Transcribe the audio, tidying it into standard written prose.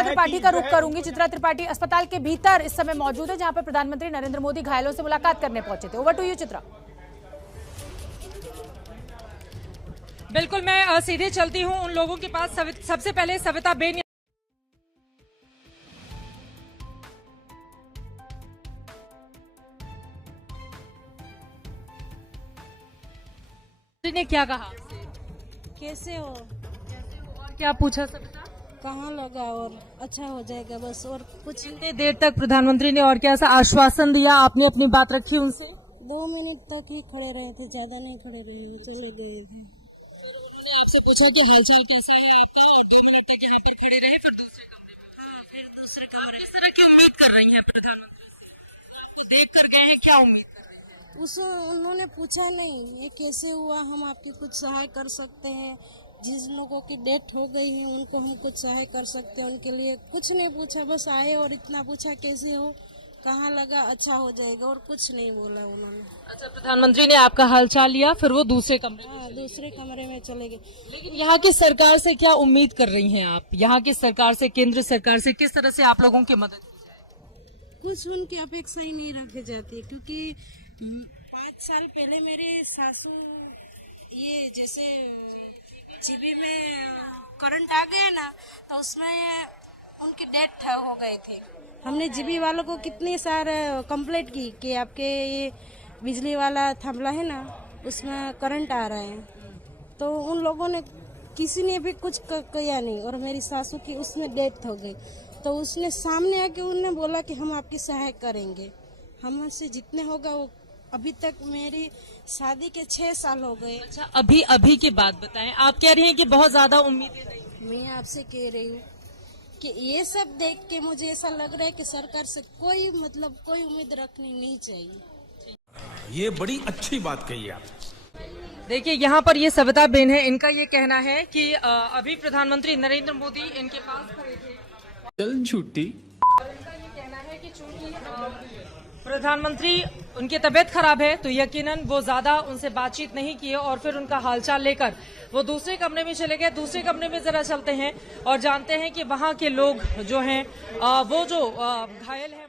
चित्रा त्रिपाठी का रुख करूंगी। चित्रा त्रिपाठी अस्पताल के भीतर इस समय मौजूद है, जहां पर प्रधानमंत्री नरेंद्र मोदी घायलों से मुलाकात करने पहुंचे थे। Over to you Chitra. बिल्कुल, मैं सीधे चलती हूं उन लोगों के पास। सबसे पहले सविता बेन ने क्या कहा, कैसे हो और क्या पूछा सविता? कहाँ लगा और अच्छा हो जाएगा बस, और कुछ कितने देर तक प्रधानमंत्री ने और क्या ऐसा आश्वासन दिया? आपने अपनी बात रखी उनसे? 2 मिनट तक ही खड़े रहे थे, ज्यादा नहीं खड़े रहे, चले गए। उन्होंने आपसे पूछा कि हालचाल कैसा है आपका, और 2 मिनट तक यहाँ पर खड़े रहे, फिर दूसरे कमरे में। हाँ, फिर दूसरे कमरे। इस तरह की उम्मीद कर रही हैं प्रधानमंत्री से? देख कर गए हैं, क्या उम्मीद कर रहे हैं? उन्होंने पूछा नहीं ये कैसे हुआ, हम आपकी कुछ सहाय कर सकते हैं, जिस लोगों की डेथ हो गई है उनको हम कुछ सहाय कर सकते हैं, उनके लिए कुछ नहीं पूछा, बस आए और इतना पूछा कैसे हो, कहाँ लगा, अच्छा हो जाएगा, और कुछ नहीं बोला उन्होंने। अच्छा, प्रधानमंत्री ने आपका हालचाल लिया, फिर वो दूसरे कमरे में? हाँ, दूसरे कमरे में चले गए। लेकिन यहाँ की सरकार से क्या उम्मीद कर रही हैं आप? यहाँ की सरकार से, केंद्र सरकार से किस तरह से आप लोगों की मदद की जाए? कुछ उनकी अपेक्षा ही नहीं रखी जाती, क्योंकि 5 साल पहले मेरे सासू ये जैसे जीबी में करंट आ गया ना, तो उसमें उनकी डेथ हो गए थे। हमने जीबी वालों को कितनी सारे कंप्लेंट की कि आपके ये बिजली वाला थांबला है ना, उसमें करंट आ रहा है, तो उन लोगों ने किसी ने भी कुछ किया नहीं, और मेरी सासू की उसमें डेथ हो गई, तो उसने सामने आके उन्होंने बोला कि हम आपकी सहायता करेंगे, हमसे जितने होगा वो। अभी तक मेरी शादी के 6 साल हो गए। अच्छा, अभी की बात बताएं। आप कह रही हैं कि बहुत ज्यादा उम्मीदें नहीं। मैं आपसे कह रही हूँ कि ये सब देख के मुझे ऐसा लग रहा है कि सरकार से कोई उम्मीद रखनी नहीं चाहिए। ये बड़ी अच्छी बात कही आप। देखिए, यहाँ पर ये सविता बेन है, इनका ये कहना है कि अभी प्रधानमंत्री नरेंद्र मोदी इनके पास खड़े थे। चल छुट्टी। इनका ये कहना है कि चूंकि प्रधानमंत्री, उनकी तबीयत खराब है, तो यकीनन वो ज्यादा उनसे बातचीत नहीं किए, और फिर उनका हालचाल लेकर वो दूसरे कमरे में चले गए। दूसरे कमरे में जरा चलते हैं और जानते हैं कि वहाँ के लोग जो हैं, वो जो घायल है